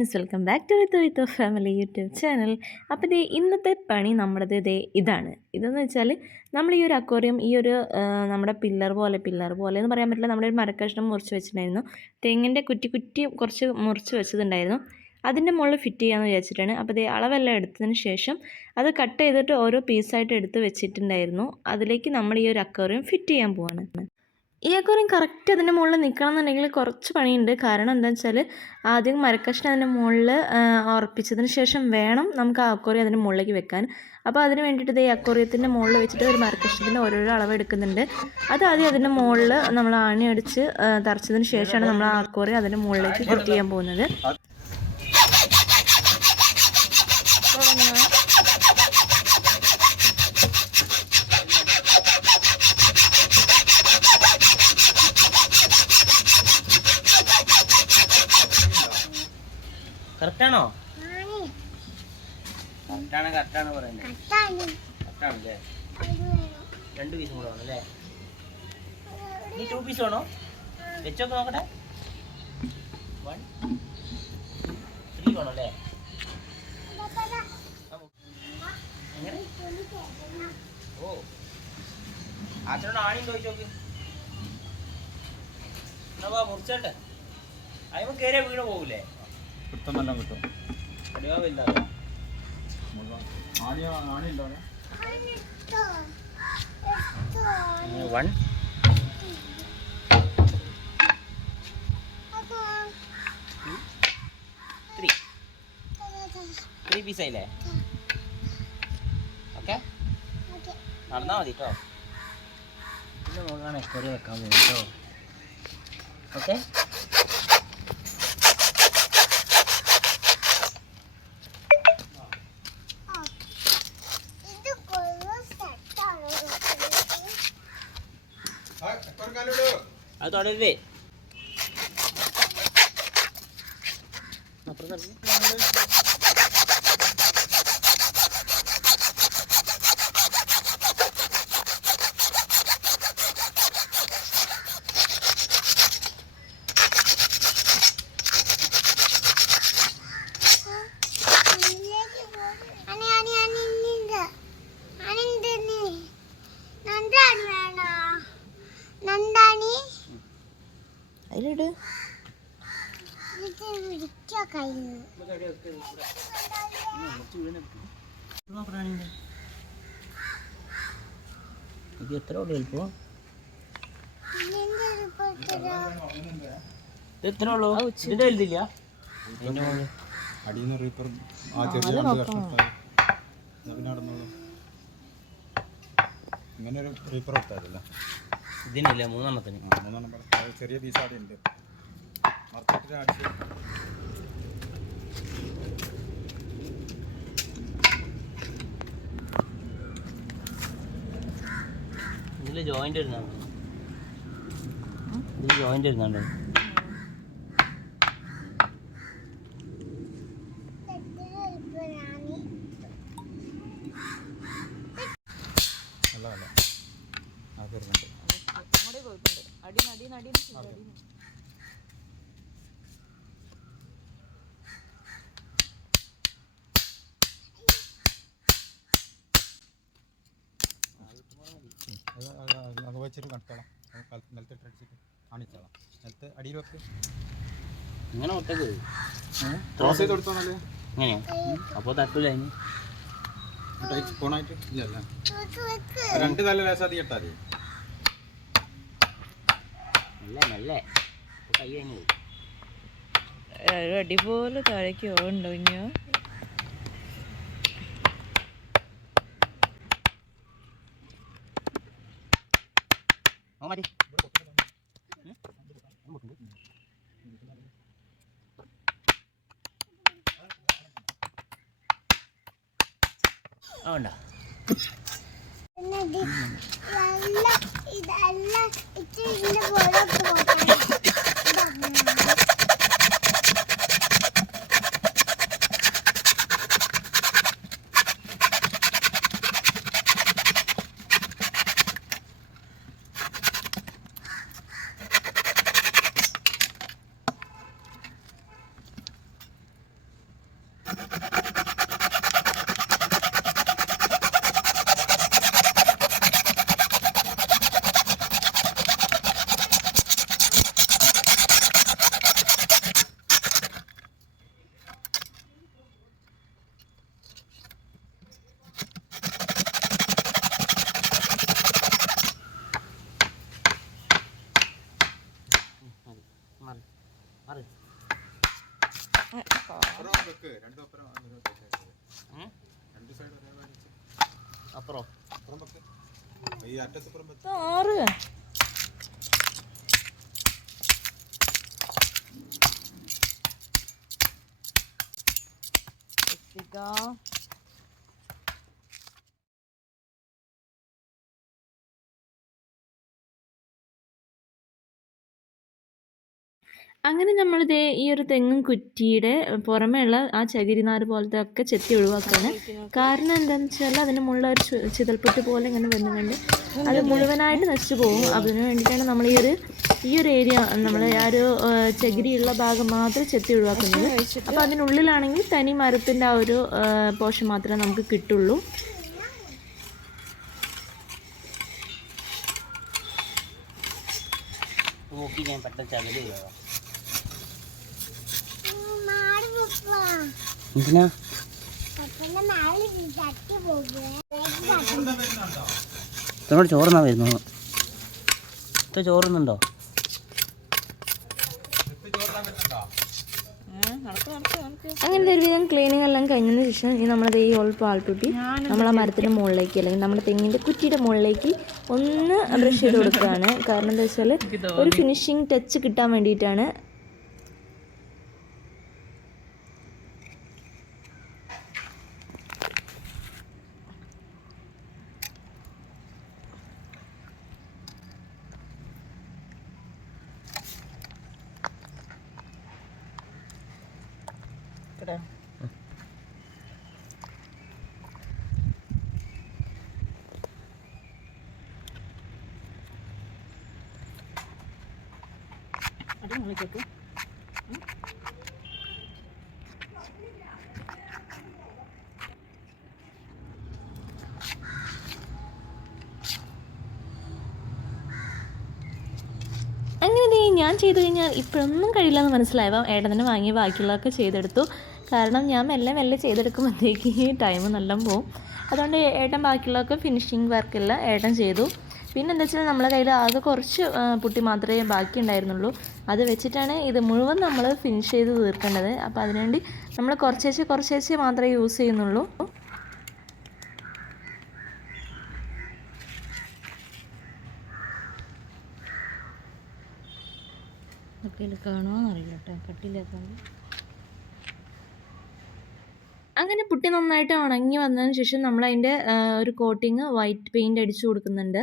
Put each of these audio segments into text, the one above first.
Friends, welcome back to with family YouTube channel. അപ്പോൾ ഇന്നത്തെ പണി നമ്മുടേത് ഇതാണ്. ഇതെന്ന് വെച്ചാൽ നമ്മൾ ഈ ഒരു അക്വേറിയം നമ്മുടെ പില്ലർ പോലെ എന്ന് പറയാൻ പറ്റില്ല, നമ്മുടെ ഒരു മരക്കഷ്ണം മുറിച്ച് വെച്ചിട്ടുണ്ടായിരുന്നു. തെങ്ങിൻ്റെ കുറ്റി കുറച്ച് മുറിച്ച് വെച്ചതുണ്ടായിരുന്നു. അതിൻ്റെ മുകളിൽ ഫിറ്റ് ചെയ്യാമെന്ന് വിചാരിച്ചിട്ടാണ്. അപ്പോൾ അളവെല്ലാം എടുത്തതിന് ശേഷം അത് കട്ട് ചെയ്തിട്ട് ഓരോ പീസായിട്ട് എടുത്ത് വെച്ചിട്ടുണ്ടായിരുന്നു. അതിലേക്ക് നമ്മൾ ഈ ഒരു അക്വേറിയം ഫിറ്റ് ചെയ്യാൻ പോവാണ്. ഈ അക്വേറിയം കറക്റ്റ് അതിൻ്റെ മുകളിൽ നിൽക്കണം എന്നുണ്ടെങ്കിൽ കുറച്ച് പണിയുണ്ട്. കാരണം എന്താണെന്ന് വെച്ചാൽ ആദ്യം മരക്കഷ്ണം അതിൻ്റെ മുകളിൽ ഉറപ്പിച്ചതിന് ശേഷം വേണം നമുക്ക് ആ അക്വേറിയം അതിൻ്റെ മുകളിലേക്ക് വെക്കാൻ. അപ്പോൾ അതിന് വേണ്ടിയിട്ട് ഈ അക്വേറിയത്തിൻ്റെ മുകളിൽ വെച്ചിട്ട് ഒരു മരക്കഷ്ണത്തിൻ്റെ ഓരോരോ അളവ് എടുക്കുന്നുണ്ട്. അത് ആദ്യം അതിൻ്റെ മുകളിൽ നമ്മൾ ആണി അടിച്ച് തറച്ചതിന് ശേഷമാണ് നമ്മൾ ആ അക്വേറിയം അതിൻ്റെ മുകളിലേക്ക് ഫിറ്റ് ചെയ്യാൻ പോകുന്നത്. കറക്റ്റാണോ? കറക്റ്റാണ് പറയുന്നത്. കറക്റ്റാണല്ലേ? 2 പീസും കൂടെ വേണം അല്ലേ? നീ 2 പീസ് വേണോ? വെച്ചോക്കെ നോക്കട്ടെ. 1 3 വേണോ അല്ലേ? എങ്ങനെ? ഓ, അച്ഛനോട് ആണി ചോദിച്ചോക്ക്. എന്നാ മുറിച്ചേട്ടെ. അതിന് കയറിയ വീണ് പോകൂലേ? കിട്ടുന്നെല്ലാം കിട്ടും. അടിവാവില്ലാതെ ആണിയുണ്ടോ? 1 3 പീസായില്ലേ? ഓക്കെ, നടന്നാൽ മതി കേട്ടോ. പിന്നെ നോക്കാണ് എക്സ്പയറി വെക്കാൻ പോകും കേട്ടോ. ഓക്കെ, അത് തുടരുതേ. അതിലിട്. എത്ര എളുപ്പോ? എത്ര ഉള്ളൂ? ഇതിന്റെ വലുതില്ല. അടിയുന്ന റീപ്പർ ചെറിയ ഇങ്ങനെ ഒരു റീപ്പർ എടുത്താറില്ല. ഇതിനില്ല, 3 ചെറിയ പീസ് ആടെ ഉണ്ട്. മാർക്കറ്റിൽ അടിച്ച് ഇതില് ജോയിന്റ് വരുന്നുണ്ട്. ഇതിൽ ജോയിന്റ് വരുന്നുണ്ട്. നല്ല അത് വരുന്നുണ്ട്. അത് വെച്ചിട്ട് കട്ടോളാം. നിലത്തിട്ട് അടിച്ചിട്ട് കാണിച്ചോളാം. നിലത്ത് അടിയിൽ വെക്ക്. ഇങ്ങനെ ഒട്ടത് ക്രോസ് ചെയ്ത് കൊടുത്തോന്നല്ലേ? എങ്ങനെയാ? അപ്പോൾ തട്ടില്ല. ഫോണായിട്ട് ഇല്ലല്ല, 2 തല ലേശം ഇട്ടാൽ മതി. മെല്ലെ കൈ കഴിഞ്ഞു. അടിപോലെ താഴേക്ക് ഉണ്ടോ ഇനിയോ? മതി. വേണ്ട. അപ്പുറം ഈ അറ്റത്തപ്പുറം വെച്ച് ആറ് അങ്ങനെ നമ്മളിത് ഈ ഒരു തെങ്ങും കുറ്റിയുടെ പുറമേയുള്ള ആ ചകിരിനാര് പോലത്തെ ഒക്കെ ചെത്തി ഒഴിവാക്കുകയാണ്. കാരണം എന്താണെന്ന് വെച്ചാൽ അതിന് മുകളിൽ ഒരു ചിതൽപ്പെട്ട് പോലെ ഇങ്ങനെ വരുന്നുണ്ട്, അത് മുഴുവനായിട്ട് നശിച്ചു പോകും. അതിന് വേണ്ടിയിട്ടാണ് നമ്മൾ ഈ ഒരു ഏരിയ നമ്മൾ ആ ഒരു ചകിരിയുള്ള ഭാഗം മാത്രം ചെത്തി ഒഴിവാക്കുന്നത്. അപ്പോൾ അതിനുള്ളിലാണെങ്കിൽ തനി മരത്തിൻ്റെ ആ ഒരു പോഷൻ മാത്രമേ നമുക്ക് കിട്ടുള്ളൂ. നോക്കി ഞാൻ പെട്ടെന്ന് ചകല് എന്തിനാ ഇതോട് ചോറുന്നാ വരുന്നു. ഇത്ര ചോറുന്നുണ്ടോ? അങ്ങനത്തെ ഒരുവിധം ക്ലീനിങ് എല്ലാം കഴിഞ്ഞതിന് ശേഷം ഈ നമ്മളത് ഈ ഓൾ പാൽക്കുട്ടി നമ്മളെ മരത്തിൻ്റെ മുകളിലേക്ക് അല്ലെങ്കിൽ നമ്മുടെ തെങ്ങിൻ്റെ കുറ്റിയുടെ മുകളിലേക്ക് ഒന്ന് ബ്രഷ് ചെയ്ത് കൊടുക്കുകയാണ്. കാരണം എന്താ വെച്ചാൽ ഒരു ഫിനിഷിങ് ടച്ച് കിട്ടാൻ വേണ്ടിയിട്ടാണ്. അങ്ങനെ ഞാൻ ചെയ്ത് കഴിഞ്ഞാൽ ഇപ്പോഴൊന്നും കഴിയില്ല എന്ന് മനസ്സിലായപ്പോൾ ഏട്ടനെ വാങ്ങി ബാക്കിയുള്ളതൊക്കെ ചെയ്തെടുത്തു. കാരണം ഞാൻ മെല്ലെ മെല്ലെ ചെയ്തെടുക്കുമ്പോഴത്തേക്ക് ടൈം നല്ല പോവും. അതുകൊണ്ട് ഏട്ടൻ ബാക്കിയുള്ളതൊക്കെ ഫിനിഷിങ് വർക്കെല്ലാം ഏട്ടൻ ചെയ്തു. പിന്നെ എന്താ വെച്ചാൽ നമ്മളെ കയ്യിൽ ആകെ കുറച്ച് പുട്ടി മാത്രമേ ബാക്കി ഉണ്ടായിരുന്നുള്ളൂ. അത് വെച്ചിട്ടാണ് ഇത് മുഴുവൻ നമ്മൾ ഫിനിഷ് ചെയ്ത് തീർക്കേണ്ടത്. അപ്പോൾ അതിനുവേണ്ടി നമ്മൾ കുറച്ചേശ്ശെ മാത്രമേ യൂസ് ചെയ്യുന്നുള്ളൂ. കാണുമോയെന്നറിയില്ല കേട്ടോ, കട്ടിയില്ലാത്തതുകൊണ്ട്. അങ്ങനെ പുട്ടി നന്നായിട്ട് ഉണങ്ങി വന്നതിന് ശേഷം നമ്മളതിൻ്റെ ഒരു കോട്ടിങ് വൈറ്റ് പെയിൻറ് അടിച്ചു കൊടുക്കുന്നുണ്ട്.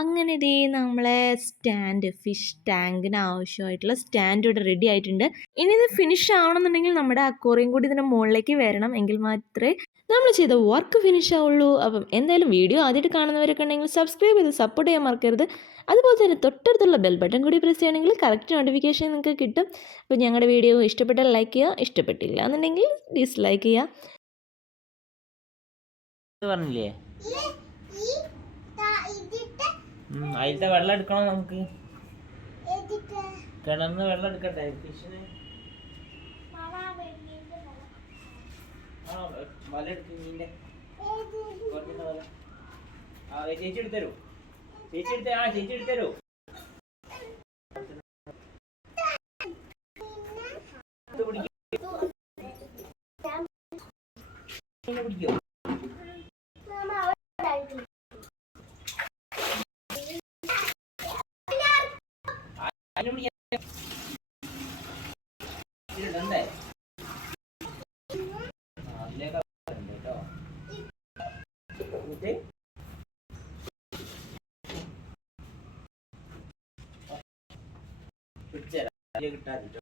അങ്ങനെ ഇതേ നമ്മളെ സ്റ്റാൻഡ്, ഫിഷ് ടാങ്കിന് ആവശ്യമായിട്ടുള്ള സ്റ്റാൻഡ് ഇവിടെ റെഡി ആയിട്ടുണ്ട്. ഇനി ഇത് ഫിനിഷ് ആവണമെന്നുണ്ടെങ്കിൽ നമ്മുടെ അക്വേറിയം കൂടി ഇതിൻ്റെ മുകളിലേക്ക് വരണം, എങ്കിൽ മാത്രമേ നമ്മൾ ചെയ്ത വർക്ക് ഫിനിഷ് ആവുള്ളൂ. അപ്പം എന്തായാലും വീഡിയോ ആദ്യമായിട്ട് കാണുന്നവരൊക്കെ ഉണ്ടെങ്കിൽ സബ്സ്ക്രൈബ് ചെയ്ത് സപ്പോർട്ട് ചെയ്യാൻ മറക്കരുത്. അതുപോലെ തന്നെ തൊട്ടടുത്തുള്ള ബെൽ ബട്ടൺ കൂടി പ്രസ് ചെയ്യുകയാണെങ്കിൽ കറക്റ്റ് നോട്ടിഫിക്കേഷൻ നിങ്ങൾക്ക് കിട്ടും. അപ്പോൾ ഞങ്ങളുടെ വീഡിയോ ഇഷ്ടപ്പെട്ടാൽ ലൈക്ക് ചെയ്യുക, ഇഷ്ടപ്പെട്ടില്ല എന്നുണ്ടെങ്കിൽ ഡിസ്ലൈക്ക് ചെയ്യുക. പറഞ്ഞില്ലേ അതിലത്തെ വെള്ളം എടുക്കണം, നമുക്ക് കിണറിന് വെള്ളം എടുക്കട്ടെ ഫിഷിന്. വല എടുക്കും മീൻ്റെ വല. ചേച്ചി എടുത്തരൂ, ചേച്ചി എടുത്തരൂ. പിടിക്കോ കിട്ടാതിട്ടോ.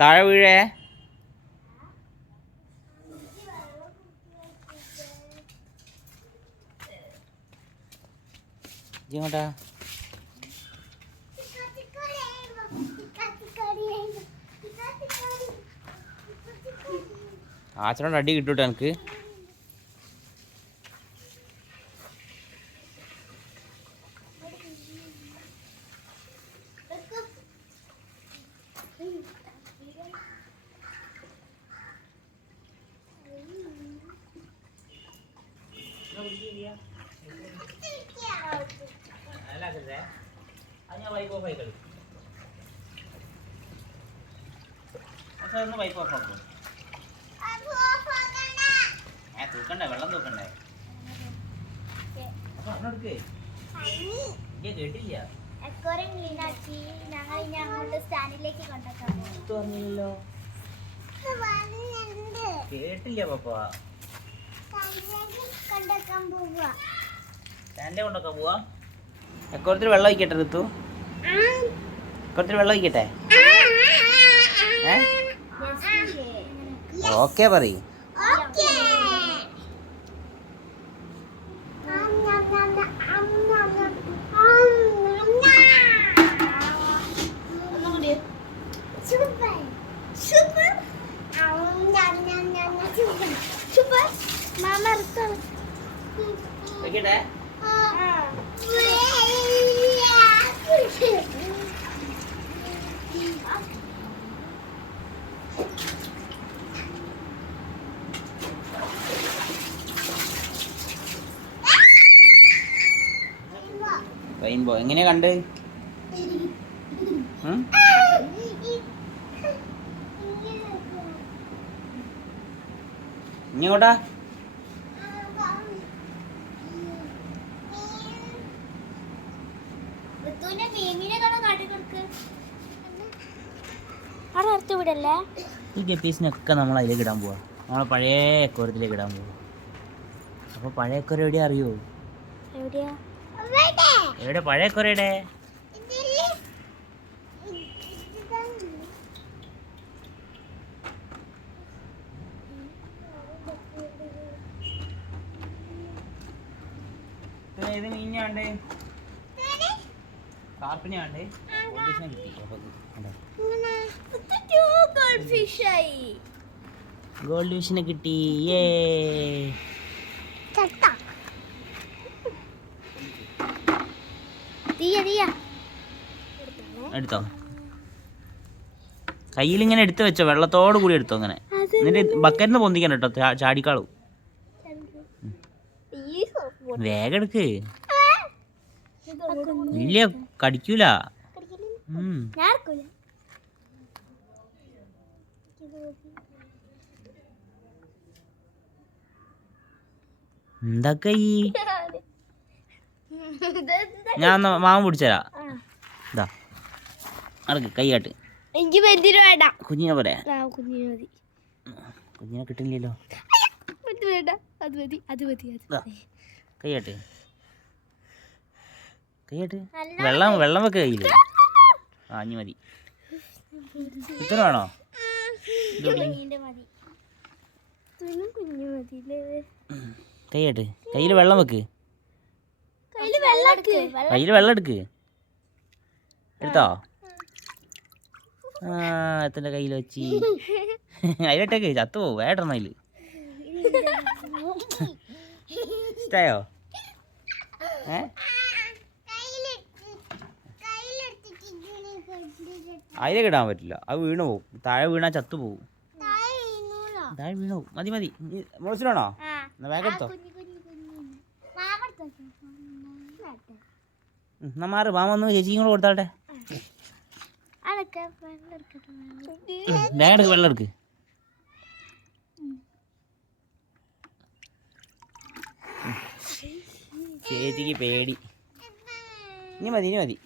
താഴെ വീഴേ. ഇങ്ങോട്ടാ ആച്ചനോട് അടി കിട്ടൂട്ടോ എനിക്ക്. കേട്ടില്ല അല്ലാക്കല്ലേ അത് ഞാൻ വൈപ്പ് ഓഫ് ആയി കളി ഒന്ന് വൈപ്പ് ഓഫ് ആക്കും തൂക്കണ്ടേ വെള്ളം തൂക്കണ്ടേ അപ്പൊ അതിനടുക്കേ കേട്ടില്ല അക്വേറിയം ക്ലീൻ ആക്കി ഞങ്ങൾ ഇനി അങ്ങോട്ട് സ്റ്റാൻഡിലേക്ക് കൊണ്ടുവെക്കാൻ പോകും. പറഞ്ഞില്ലല്ലോ കേട്ടില്ല പപ്പ സ്റ്റാൻഡിലേക്ക് കൊണ്ടുവെക്കാൻ പോവുക. സ്റ്റാൻഡേ കൊണ്ടൊക്കെ പോവാ എക്കോരത്തിൽ വെള്ളം ഒഴിക്കട്ടെ ഋതു എക്കോരത്തിൽ വെള്ളം ഒഴിക്കട്ടെ ഓക്കെ പറയും മാമ വെക്കട്ടെ റെയിൻബോ എങ്ങനെയാ കണ്ട് ഇങ്ങോട്ടാ ഈ ഗപ്പീസിനൊക്കെ നമ്മൾ അതിലേക്ക് ഇടാൻ പോവാ നമ്മളെ പഴയ എക്കോരത്തിലേക്ക് ഇടാൻ പോവാ അപ്പൊ പഴയ എക്കോര എവിടെയാ അറിയോ എവിടെ പഴയ എക്കോരയുടെ ഇത് മീനാണ്ട് കാർപ്പിനാണ്ട് ഗോൾഡ് ഫിഷിനെ കിട്ടി എടുത്തോ കയ്യിലിങ്ങനെ എടുത്ത് വെച്ചോ വെള്ളത്തോട് കൂടി എടുത്തോ അങ്ങനെ എന്നിട്ട് ബക്കറ്റിന് പൊന്തിക്കാൻ കേട്ടോ ചാടിക്കാളൂ വേഗം എടുക്ക് ഇല്ല കടിക്കൂല എന്തൊക്കെ ഈ ഞാൻ മാമ പിടിച്ചരാ ഇതാ അടക്ക് കൈയാട്ട് എനിക്ക് വലിയൊരു വേണ്ട കുഞ്ഞിനെ പറയാ കുഞ്ഞിന് മതി കുഞ്ഞിനെ കിട്ടില്ലല്ലോ അത് വേണ്ട അത് മതി അത് മതി കൈയാട്ട് കൈയാട്ട് വെള്ളം വെക്ക കയ്യില് ആ ഇനി മതി ഇത്ര വേണോ കൈയാട്ട് കയ്യില് വെള്ളം വെക്ക് കയ്യില് വെള്ളം എടുക്ക് എടുത്തോ ആ എത്തൻ്റെ കയ്യിൽ വെച്ച് അതിലിട്ടേക്ക് ചത്തു പോവും വേട്ടണം അതില് ഇഷ്ടായോ അതിലേക്ക് ഇടാൻ പറ്റില്ല അത് വീണ് പോവും താഴെ വീണാ ചത്തു പോവും താഴെ വീണ് പോവും മതി മതി മുളച്ചിലാണോ എന്നാ വേഗം എടുത്തോ എന്നാ മാറ് മാമ ഒന്ന് ചേച്ചിയും കൂടെ കൊടുത്താട്ടെ വേഗം എടുക്ക് വെള്ളം എടുക്ക് ചേച്ചിക്ക് പേടി ഇനി മതി ഇനി മതി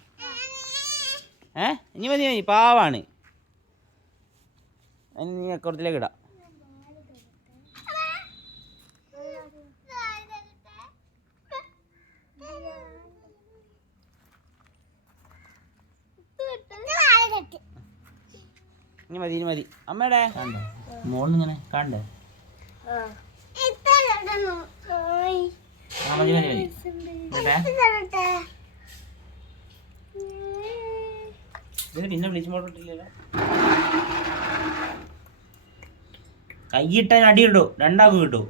ഇനി മതി മതി പാവാണ് നീ അക്കോറത്തിലേക്ക് ഇടാം ഇനി മതി ഇനി മതി അമ്മയുടെ കണ്ടോ മോളിങ്ങനെ കണ്ടേ ആ മതി മതി മതി ഇതിന് പിന്നെ ബ്ലീച്ചിങ് പൗഡർ ഇട്ടില്ലല്ലോ കൈയിട്ട അടി കിട്ടോ രണ്ടാക്കും കിട്ടും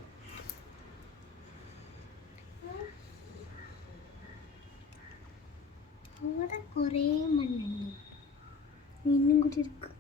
കൊറേ മണ്ണുണ്ട് മീനും കൂടി എടുക്കും